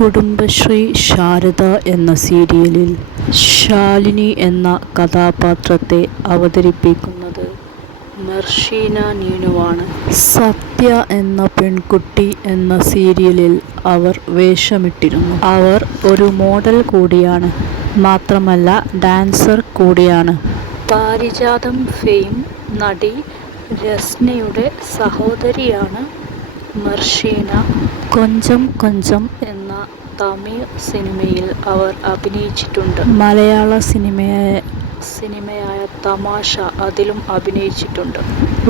കുടുംബശ്രീ ശാരദ എന്ന സീരിയലിൽ ശാലിനി എന്ന കഥാപാത്രത്തെ അവതരിപ്പിക്കുന്നത് മെർഷീന നീനുവാണ്. സത്യ എന്ന പെൺകുട്ടി എന്ന സീരിയലിൽ അവർ വേഷമിട്ടിരുന്നു. അവർ ഒരു മോഡൽ കൂടിയാണ്, മാത്രമല്ല ഡാൻസർ കൂടിയാണ്. പാരിജാതം ഫെയിം നടി രസ്നയുടെ സഹോദരിയാണ് മെർഷീന. കൊഞ്ചം കൊഞ്ചം എന്ന തമിഴ് സിനിമയിൽ അവർ അഭിനയിച്ചിട്ടുണ്ട്. മലയാള സിനിമയായ തമാശ അതിലും അഭിനയിച്ചിട്ടുണ്ട്.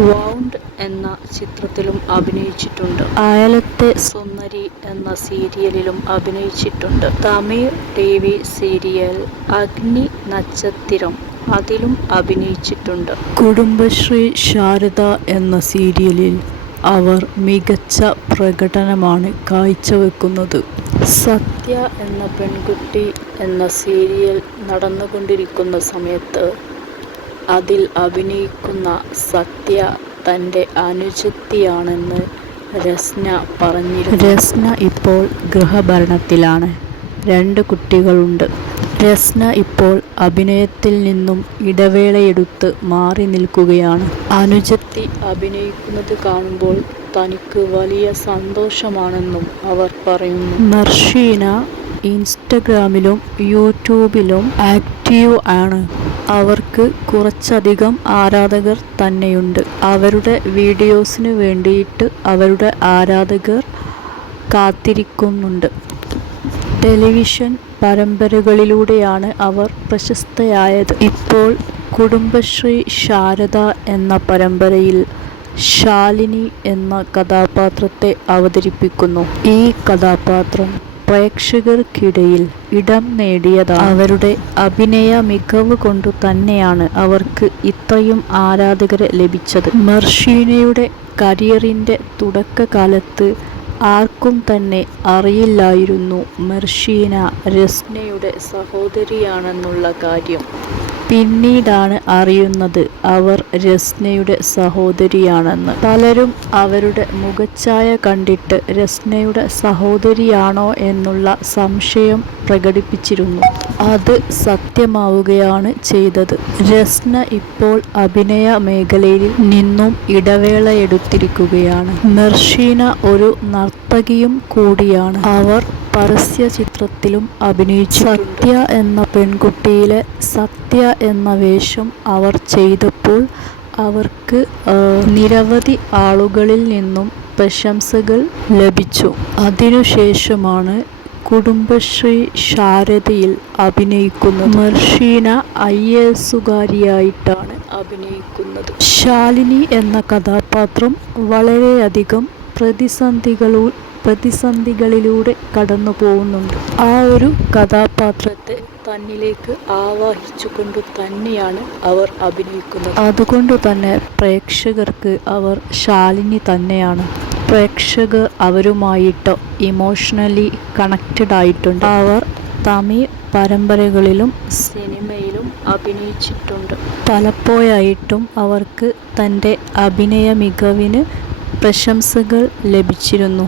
വൗണ്ട് എന്ന ചിത്രത്തിലും അഭിനയിച്ചിട്ടുണ്ട്. അയലത്തെ സുന്ദരി എന്ന സീരിയലിലും അഭിനയിച്ചിട്ടുണ്ട്. തമിഴ് TV സീരിയൽ അഗ്നി നക്ഷത്രം അതിലും അഭിനയിച്ചിട്ടുണ്ട്. കുടുംബശ്രീ ശാരദ എന്ന സീരിയലിൽ അവർ മികച്ച പ്രകടനമാണ് കാഴ്ചവെക്കുന്നത്. സത്യ എന്ന പെൺകുട്ടി എന്ന സീരിയൽ നടന്നുകൊണ്ടിരിക്കുന്ന സമയത്ത് അതിൽ അഭിനയിക്കുന്ന സത്യ തൻ്റെ അനുജത്തിയാണെന്ന് രസ്ന പറഞ്ഞിരുന്നു. രസ്ന ഇപ്പോൾ ഗൃഹഭരണത്തിലാണ്. 2 കുട്ടികളുണ്ട്. രസ്ന ഇപ്പോൾ അഭിനയത്തിൽ നിന്നും ഇടവേളയെടുത്ത് മാറി നിൽക്കുകയാണ്. അനുജത്തി അഭിനയിക്കുന്നത് കാണുമ്പോൾ തനിക്ക് വലിയ സന്തോഷമാണെന്നും അവർ പറയുന്നു. മെർഷീന ഇൻസ്റ്റഗ്രാമിലും യൂട്യൂബിലും ആക്റ്റീവ് ആണ്. അവർക്ക് കുറച്ചധികം ആരാധകർ തന്നെയുണ്ട്. അവരുടെ വീഡിയോസിന് വേണ്ടിയിട്ട് അവരുടെ ആരാധകർ കാത്തിരിക്കുന്നുണ്ട്. ടെലിവിഷൻ പരമ്പരകളിലൂടെയാണ് അവർ പ്രശസ്തയായത്. ഇപ്പോൾ കുടുംബശ്രീ ശാരദ എന്ന പരമ്പരയിൽ ശാലിനി എന്ന കഥാപാത്രത്തെ അവതരിപ്പിക്കുന്നു. ഈ കഥാപാത്രം പ്രേക്ഷകർക്കിടയിൽ ഇടം നേടിയതാണ്. അവരുടെ അഭിനയ മികവ് കൊണ്ടു തന്നെയാണ് അവർക്ക് ഇത്രയും ആരാധകരെ ലഭിച്ചത്. മെർഷീനയുടെ കരിയറിൻ്റെ തുടക്കകാലത്ത് ആർക്കും തന്നെ അറിയില്ലായിരുന്നു മെർഷീന രസ്നയുടെ സഹോദരിയാണെന്നുള്ള കാര്യം. പിന്നീടാണ് അറിയുന്നത് അവർ രസ്നയുടെ സഹോദരിയാണെന്ന്. പലരും അവരുടെ മുഖച്ഛായ കണ്ടിട്ട് രസ്നയുടെ സഹോദരിയാണോ എന്നുള്ള സംശയം പ്രകടിപ്പിച്ചിരുന്നു. അത് സത്യമാവുകയാണ് ചെയ്തത്. രസ്ന ഇപ്പോൾ അഭിനയ മേഖലയിൽ നിന്നും ഇടവേളയെടുത്തിരിക്കുകയാണ്. മെർഷീന ഒരു നർത്തകിയും കൂടിയാണ്. അവർ പരസ്യ ചിത്രത്തിലും അഭിനയിച്ചു. സത്യ എന്ന പെൺകുട്ടിയിലെ സത്യ എന്ന വേഷം അവർ ചെയ്തപ്പോൾ അവർക്ക് നിരവധി ആളുകളിൽ നിന്നും പ്രശംസകൾ ലഭിച്ചു. അതിനുശേഷമാണ് കുടുംബശ്രീ ശാരദയിൽ അഭിനയിക്കുന്നത്. മെർഷീന IAS-കാരിയായിട്ടാണ് അഭിനയിക്കുന്നത്. ശാലിനി എന്ന കഥാപാത്രം വളരെയധികം പ്രതിസന്ധികളിലൂടെ കടന്നു പോകുന്നുണ്ട്. ആ ഒരു കഥാപാത്രത്തെ തന്നിലേക്ക് ആവാഹിച്ചുകൊണ്ട് തന്നെയാണ് അവർ അഭിനയിക്കുന്നത്. അതുകൊണ്ട് തന്നെ പ്രേക്ഷകർക്ക് അവർ ശാലിനി തന്നെയാണ്. പ്രേക്ഷകർ അവരുമായിട്ട് ഇമോഷണലി കണക്റ്റഡ് ആയിട്ടുണ്ട്. അവർ തമിഴ് പരമ്പരകളിലും സിനിമയിലും അഭിനയിച്ചിട്ടുണ്ട്. പലപ്പോഴായിട്ടും അവർക്ക് തൻ്റെ അഭിനയ മികവിന് പ്രശംസകൾ ലഭിച്ചിരുന്നു.